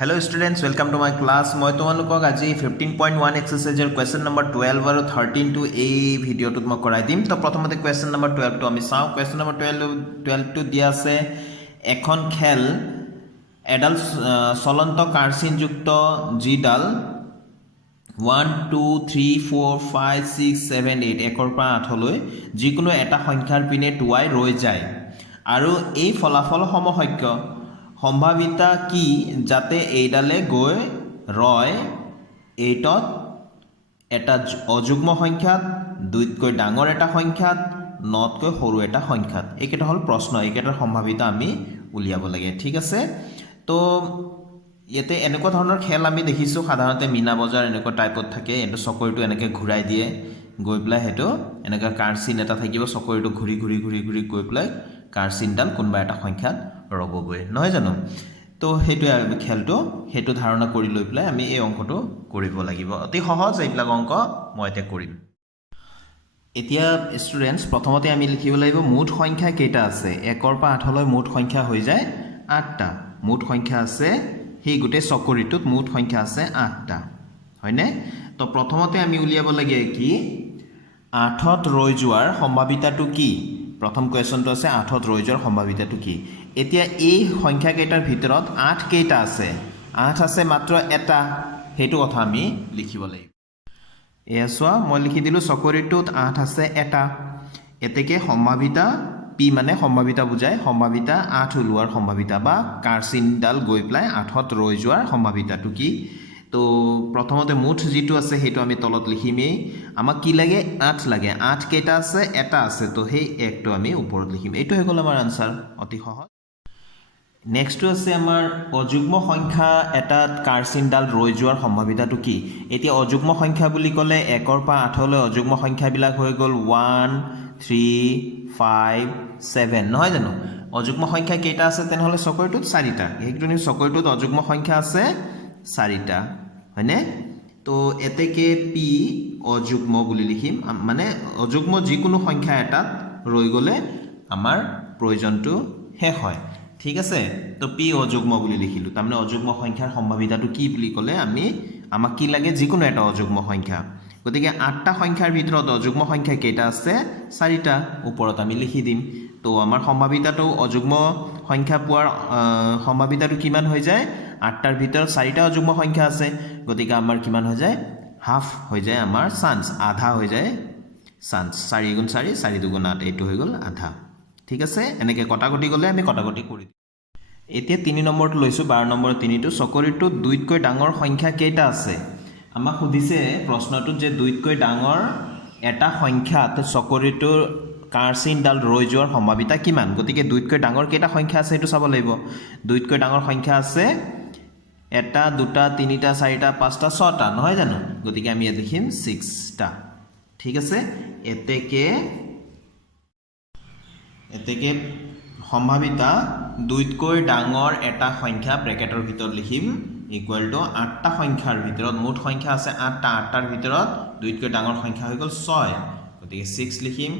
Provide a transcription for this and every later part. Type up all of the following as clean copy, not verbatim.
Hello students, welcome to my class. মই তোমালোকক আজি 15.1 এক্সাৰসাইজৰ কোৱেশ্চন নম্বৰ 12 আৰু 13 টো এই ভিডিঅ'টোত মই কৰাই দিম। তো প্ৰথমতে কোৱেশ্চন নম্বৰ 12 টো আমি চাওঁ। কোৱেশ্চন নম্বৰ 12 টো দিয়া আছে এখন খেল এডাল চলন্ত কাৰ্চিনযুক্ত যিডাল 1 2 3 4 5 6 7 8 একৰ পৰা 8 লৈ যিকোনো এটা সংখ্যাৰ পিনে টুৱাই ৰৈ যায় আৰু এই ফলাফল সমসত্য সম্ভাৱিতা কি যাতে এইডালে গৈ ৰয় 8ত এটা অযুগ্ম সংখ্যাত 2তকৈ ডাঙৰ এটা সংখ্যাত 9তকৈ সৰু এটা সংখ্যাত এইকেইটা হল প্ৰশ্ন এইকেইটাৰ সম্ভাৱিতা আমি উলিয়াব লাগে ঠিক আছে তো ইয়াতে এনেকুৱা ধৰণৰ খেল আমি দেখিছো সাধাৰণতে মিনা বজাৰ এনেকুৱা টাইপত থাকে এটো চকৰিটো এনেকৈ ঘূৰাই দিয়ে গৈ প্লাই হেটো এনেকা কাৰ্চিন এটা থাকিব চকৰিটো ঘূৰি ঘূৰি ঘূৰি ঘূৰি গৈ প্লাই কাৰ্চিনডাল কোনবা এটা সংখ্যাত ৰবগৈ নহয় জানো তো হেতু খেলটো হেতু ধাৰণা কৰি লৈ প্লাই আমি এই অংকটো কৰিব লাগিব অতি সহজ এইবিলাক অংক মই এতে কৰিম এতিয়া ষ্টুডেন্টস প্ৰথমতে আমি লিখিব লাগিব মুঠ সংখ্যা কেইটা আছে 1 পৰা 8 লৈ মুঠ সংখ্যা হৈ যায় 8টা মুঠ সংখ্যা আছে সেই গুটে চকৰিটোত মুঠ সংখ্যা আছে 8টা হয়নে তো প্ৰথমতে আমি উলিয়াব লাগে কি 8ত ৰৈ যোৱাৰ সম্ভাৱিতাটো কি প্ৰথম কোৱেশ্চনটো আছে 8ত ৰৈ যোৱাৰ সম্ভাৱিতাটো কি এতিয়া এই সংখ্যা কেইটাৰ ভিতৰত 8 কেইটা আছে 8 আছে মাত্ৰ এটা হেতু কথা আমি লিখিব লাগিব এসোৱা মই লিখি দিলো চকৰিটোত 8 আছে এটা এতেকে সম্ভাৱিতা পি মানে সম্ভাৱিতা বুজায় সম্ভাৱিতা 8 ওলোৱাৰ সম্ভাৱিতা বা কাৰ্চিনডাল গৈ প্লাই 8ত ৰৈ যোৱাৰ সম্ভাৱিতাটো কি তো প্ৰথমতে মুঠ যেটো আছে হেতু আমি তলত লিখিমেই আমাক কি লাগে 8 লাগে 8 কেইটা আছে এটা আছে তো সেই একটো আমি ওপৰত লিখিম এইটো হৈ গল আমাৰ আনসাৰ অতি সহজ নেক্সট আছে আমাৰ অযুগ্ম সংখ্যা এটাত কাৰ্চিনডাল ৰৈ যোৱাৰ সম্ভাৱিতাটো কি এতিয়া অযুগ্ম সংখ্যা বুলি ক'লে 1 পৰা 8 লৈ অযুগ্ম সংখ্যাবিলাক হৈ গল 1 3 5 7 নহয় জানো অযুগ্ম সংখ্যা কেইটা আছে তেনেহলে চকৰিটোত 4টা এইটো চকৰিটোত অযুগ্ম সংখ্যা আছে 4টা হয়নে তো এতেকে পি অযুগ্ম বুলি লিখিম মানে অযুগ্ম যিকোনো সংখ্যা এটাত ৰৈ গলে আমাৰ প্ৰয়োজনটো শেষ হয় ঠিক আছে তো পি অযুগ্ম বুলি লিখিলো তাৰমানে অযুগ্ম সংখ্যাৰ সম্ভাৱিতাটো কি বুলি ক'লে আমি আমাক কি লাগে যিকোনো এটা অযুগ্ম সংখ্যা গতিকে 8টা সংখ্যাৰ ভিতৰত অযুগ্ম সংখ্যা কেইটা আছে 4টা ওপৰত আমি লিখি দিম তো আমাৰ সম্ভাৱিতাটো অযুগ্ম সংখ্যা পোৱাৰ সম্ভাৱিতাটো কিমান হৈ যায় 8টাৰ ভিতৰত 4টা অযুগ্ম সংখ্যা আছে গতিকে আমাৰ কিমান হৈ যায় হাফ হৈ যায় আমাৰ চান্স আধা হৈ যায় চান্স 4 গুণ 4 4 দুগুণ 8 এইটো হৈ গল আধা ঠিক আছে এনেকৈ কটাকটি গলে আমি কটাকটি কৰি এতিয়া 3 নম্বৰটো লৈছো 12 নম্বৰ 3 টো চকৰিটোত 2তকৈ ডাঙৰ সংখ্যা কেইটা আছে আমাক সুধিছে প্ৰশ্নটোত যে 2তকৈ ডাঙৰ এটা সংখ্যাত চকৰিটোৰ কাৰ্চিনডাল ৰৈ যোৱাৰ সম্ভাৱিতা কিমান গতিকে 2তকৈ ডাঙৰ কেইটা সংখ্যা আছে এটো চাব লাগিব 2তকৈ ডাঙৰ সংখ্যা আছে এটা দুটা তিনিটা চাৰিটা পাঁচটা ছটা নহয় জানো গতিকে আমি ইয়াত লিখিম 6টা ঠিক আছে এতেকে সম্ভাৱিতা 2তকৈ ডাঙৰ এটা সংখ্যা ব্ৰেকেটৰ ভিতৰত লিখিম ইকুৱেল টু 8টা সংখ্যাৰ ভিতৰত মুঠ সংখ্যা আছে 8টা 8টাৰ ভিতৰত 2তকৈ ডাঙৰ সংখ্যা হৈ গল 6 গতিকে 6 লিখিম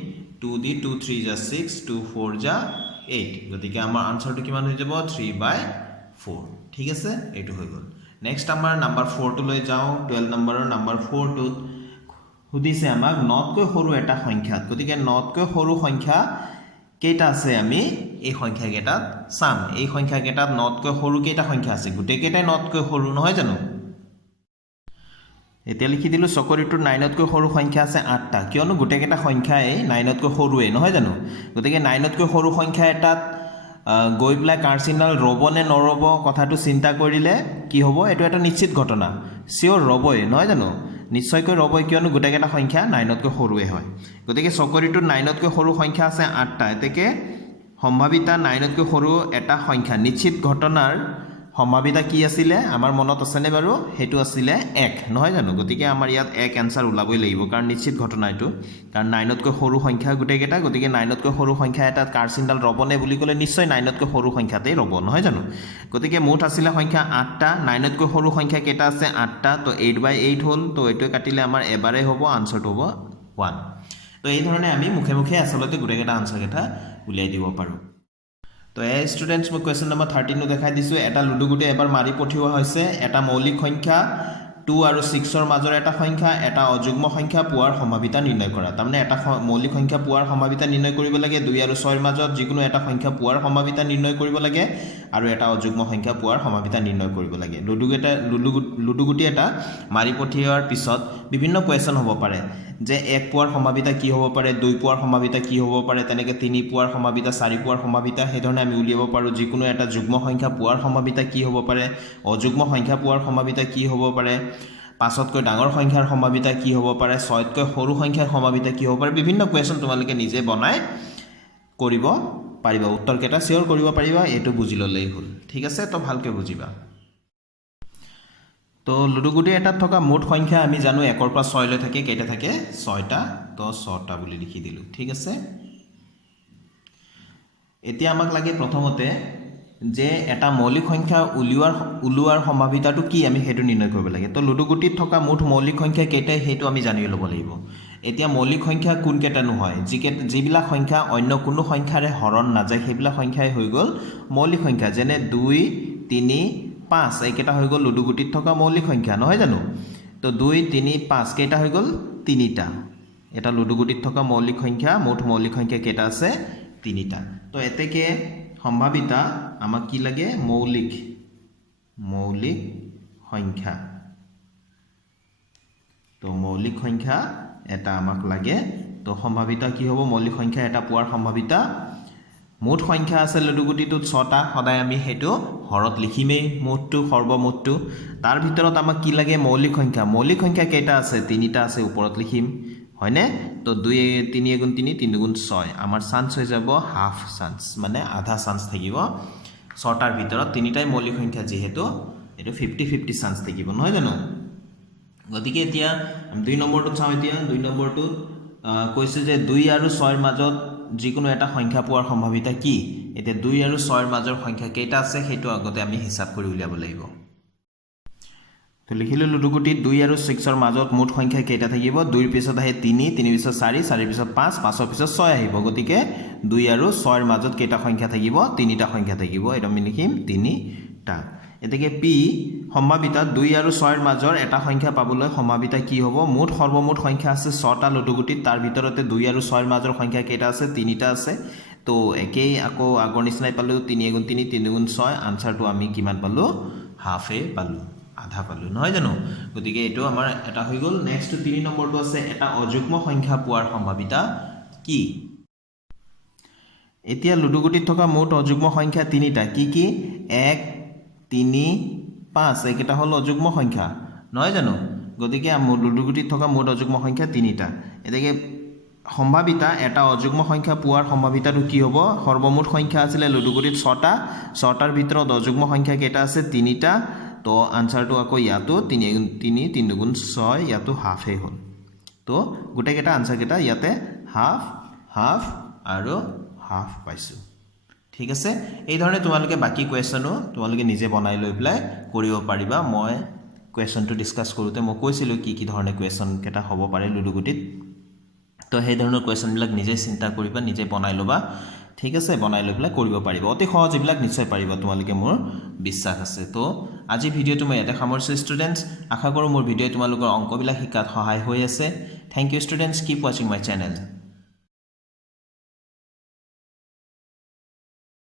2 দি 2 3 যা 6 2 4 যা 8 গতিকে আমাৰ আনসাৰটো কিমান হৈ যাব 3/4 ঠিক আছে এইটো হৈ গল নেক্সট আমাৰ নাম্বাৰ 4 টো লৈ যাও 12 নম্বৰৰ নাম্বাৰ 4 টোত সুধিছে আমাক 9তকৈ সৰু এটা সংখ্যাত গতিকে 9তকৈ সৰু সংখ্যা কেইটা আছে আমি এই সংখ্যা কেইটাত চাম এই সংখ্যা কেইটাত 9তকৈ সৰু কেইটা সংখ্যা আছে গুটে কেইটাই 9তকৈ সৰু নহয় জানো এতিয়া লিখি দিলো চকৰিটোৰ 9তকৈ সৰু সংখ্যা আছে 8টা কিয়নো গুটে কেইটা সংখ্যাই 9তকৈ সৰুৱে নহয় জানো গতিকে 9তকৈ সৰু সংখ্যা এটাত গৈ প্লাই কাৰ্চিনডাল ৰব নে নৰব কথাটো চিন্তা কৰিলে কি হ'ব এটো এটা নিশ্চিত ঘটনা সিওৰ ৰবই নহয় জানো নিশ্চয়কৈ ৰবই কিয়নো গুটেকেটা সংখ্যা 9তকৈ সৰুৱে হয় গতিকে চকৰিটোত 9তকৈ সৰু সংখ্যা আছে 8টা এতেকে সম্ভাৱিতা 9তকৈ সৰু এটা সংখ্যা নিশ্চিত ঘটনাৰ সম্ভাৱিতা কি আছিল আমাৰ মনত আছেনে বাৰু হেতু আছিল 1 নহয় জানো গতিকে আমাৰ ইয়াত 1 আনসাৰ ওলাবই লাগিব কাৰণ নিশ্চিত ঘটনা এটো কাৰণ 9তকৈ সৰু সংখ্যা গুটেকেটা গতিকে 9তকৈ সৰু সংখ্যা এটাত কাৰ্চিনডাল ৰবনে বুলি ক'লে নিশ্চয় 9তকৈ সৰু সংখ্যাতেই ৰব নহয় জানো গতিকে মুঠ আছিল সংখ্যা 8টা 9তকৈ সৰু সংখ্যা কেইটা আছে 8টা তো 8/8 হল তো এটো কাটিলে আমাৰ এবাৰে হ'ব আনসাৰটো হ'ব 1 তো এই ধৰণে আমি মুখে মুখে আসলতে গুটেকেটা আনসাৰ কেটা উলিয়াই দিব পাৰো তো এই ষ্টুডেণ্টছ মই কুৱেশ্যন নম্বৰ 13 দেখাই দিছোঁ এটা লুডুগুটি এবাৰ মাৰি পঠিওৱা হৈছে এটা মৌলিক সংখ্যা 2 আৰু 6ৰ মাজৰ এটা সংখ্যা এটা অযুগ্ম সংখ্যা পোৱাৰ সম্ভাৱিতা নিৰ্ণয় কৰা তাৰমানে এটা মৌলিক সংখ্যা পোৱাৰ সম্ভাৱিতা নিৰ্ণয় কৰিব লাগে 2 আৰু 6ৰ মাজত যিকোনো এটা সংখ্যা পোৱাৰ সম্ভাৱিতা নিৰ্ণয় কৰিব লাগে আৰু এটা অযুগ্ম সংখ্যা পোৱাৰ সম্ভাৱিতা নিৰ্ণয় কৰিব লাগে লুডুগুটি এটা মাৰি পঠিওৱাৰ পিছত বিভিন্ন কুৱেশ্যন হ'ব পাৰে যে 1 পোৱাৰ সম্ভাৱিতা কি হ'ব পাৰে 2 পোৱাৰ সম্ভাৱিতা কি হ'ব পাৰে তেনেকৈ 3 পোৱাৰ সম্ভাৱিতা 4 পোৱাৰ সম্ভাৱিতা সেই ধৰণে আমি উলিয়াব পাৰোঁ যিকোনো এটা যুগ্ম সংখ্যা পোৱাৰ সম্ভাৱিতা কি হ'ব পাৰে অযুগ্ম সংখ্যা পোৱাৰ সম্ভাৱিতা কি হ'ব পাৰে 5তকৈ ডাঙৰ সংখ্যাৰ সম্ভাৱিতা কি হ'ব পাৰে 6তকৈ সৰু সংখ্যাৰ সম্ভাৱিতা কি হ'ব পাৰে বিভিন্ন কুৱেশ্যন তোমালোকে নিজে বনাই কৰিব পাৰিবা উত্তৰকেইটা শ্বেয়াৰ কৰিব পাৰিবা এইটো বুজি ল'লেই হ'ল ঠিক আছে তো ভালকৈ বুজিবা তো লুডুগুটি এটাত থকা মুঠ সংখ্যা আমি জানো 1ৰ পৰা 6 লৈ থাকে কেইটা থাকে 6টা তো 6টা বুলি লিখি দিলোঁ ঠিক আছে এতিয়া আমাক লাগে প্ৰথমতে যে এটা মৌলিক সংখ্যা উলিওৱাৰ সম্ভাৱিতাটো কি আমি সেইটো নিৰ্ণয় কৰিব লাগে তো লুডুগুটিত থকা মুঠ মৌলিক সংখ্যা কেইটা সেইটো আমি জানি ল'ব লাগিব এতিয়া মৌলিক সংখ্যা কোন কেইটা নহয় যিবিলাক সংখ্যা অন্য কোনো সংখ্যাৰে হৰণ নাযায় সেইবিলাক সংখ্যাই হৈ গ'ল মৌলিক সংখ্যা যেনে 2 3 5 এইকেইটা হৈ গ'ল লুডুগুটিত থকা মৌলিক সংখ্যা নহয় জানো তো 2 3 5 কেইটা হৈ গ'ল 3টা এটা লুডুগুটিত থকা মৌলিক সংখ্যা মুঠ মৌলিক সংখ্যা কেইটা আছে 3টা তো এতেকে সম্ভাৱিতা আমাক কি লাগে মৌলিক সংখ্যা তো মৌলিক সংখ্যা এটা আমাক লাগে তো সম্ভাৱিতা কি হ'ব মৌলিক সংখ্যা এটা পোৱাৰ সম্ভাৱিতা মুঠ সংখ্যা আছে লুডুগুটিটোত 6টা সদায় আমি সেইটো হৰত লিখিমেই মুঠটো সৰ্বমুঠটো তাৰ ভিতৰত আমাক কি লাগে মৌলিক সংখ্যা কেইটা আছে 3টা আছে ওপৰত লিখিম হয়নে তো 2 3 গুণ 3 3 গুণ 6 আমাৰ চান্স হৈ যাব হাফ চান্স মানে আধা চান্স থাকিব 6টাৰ ভিতৰত 3টাই মৌলিক সংখ্যা যেহেতু এটো 50-50 চান্স থাকিব নহয় জানো গতিকে এতিয়া 2 নম্বৰটো চাওঁ এতিয়া 2 নম্বৰটো কৈছে যে 2 আৰু 6ৰ মাজত যিকোনো এটা সংখ্যা পোৱাৰ সম্ভাৱিতা কি এতিয়া 2 আৰু 6ৰ মাজৰ সংখ্যা কেইটা আছে সেইটো আগতে আমি হিচাপ কৰি উলিয়াব লাগিব তো লিখিলো লুডুগুটিত 2 আৰু 6ৰ মাজত মুঠ সংখ্যা কেইটা থাকিব 2ৰ পিছত আহে 3 3ৰ পিছত 4 4ৰ পিছত 5 5ৰ পিছত 6 আহিব গতিকে 2 আৰু 6ৰ মাজত কেইটা সংখ্যা থাকিব 3টা সংখ্যা থাকিব এটা আমি লিখিম 3টা এতেকে পি সম্ভাৱিতা 2 আৰু 6ৰ মাজৰ এটা সংখ্যা পাবলৈ সম্ভাৱিতা কি হ'ব মুঠ সৰ্বমুঠ সংখ্যা আছে 6টা লুডুগুটিত তাৰ ভিতৰতে 2 আৰু 6ৰ মাজৰ সংখ্যা কেইটা আছে 3টা আছে তো একেই আকৌ আগৰ নিচিনাই পালো 3 গুণ 3 3 গুণ 6 আনসাৰটো আমি কিমান পালো হাফে পালো আধা পালো নহয় জানো গতিকে এটো আমাৰ এটা হৈ গ'ল নেক্সট 3 নম্বৰটো আছে এটা অযুগ্ম সংখ্যা পোৱাৰ সম্ভাৱিতা কি এতিয়া লুডুগুটিত থকা মুঠ অযুগ্ম সংখ্যা 3টা কি 1 3 5 এইকেইটা হল অযুগ্ম সংখ্যা নহয় জানো গতিকে লুডুগুটিত থকা মুঠ অযুগ্ম সংখ্যা 3টা এতেকে সম্ভাৱিতা এটা অযুগ্ম সংখ্যা পোৱাৰ সম্ভাৱিতাটো কি হ'ব সৰ্বমুঠ সংখ্যা আছিল লুডুগুটিত 6টাৰ ভিতৰত অযুগ্ম সংখ্যা কেইটা আছে 3টা তো আনসাৰটো আকৌ ইয়াতো 3 গুণ 3 3 গুণ 6 ইয়াতো হাফে হ'ল তো গোটেই কেইটা আনসাৰ কেইটা ইয়াতে হাফ আৰু হাফ পাইছো ঠিক আছে এই ধৰণে তোমালোকে বাকি কোৱেশ্যনো তোমালোকে নিজে বনাই লৈ প্লাই কৰিব পাৰিবা মই কোৱেশ্যনটো ডিসকাস কৰোতে মই কৈছিলো কি ধৰণে কোৱেশ্যন কেটা হ'ব পাৰে লুডুগুটিত তো সেই ধৰণৰ কোৱেশ্যন বিলাক নিজে চিন্তা কৰিবা নিজে বনাই লবা ঠিক আছে বনাই লৈ প্লাই কৰিব পাৰিবা অতি সহজ এইবিলাক নিশ্চয় পাৰিবা তোমালোকে মোৰ বিশ্বাস আছে তো আজি ভিডিওটো মই ইয়াতে সামৰিছো ষ্টুডেন্টস আশা কৰো মোৰ ভিডিও তোমালোকৰ অংকবিলাক শিকাত সহায় হৈ আছে thank you students keep watching my channel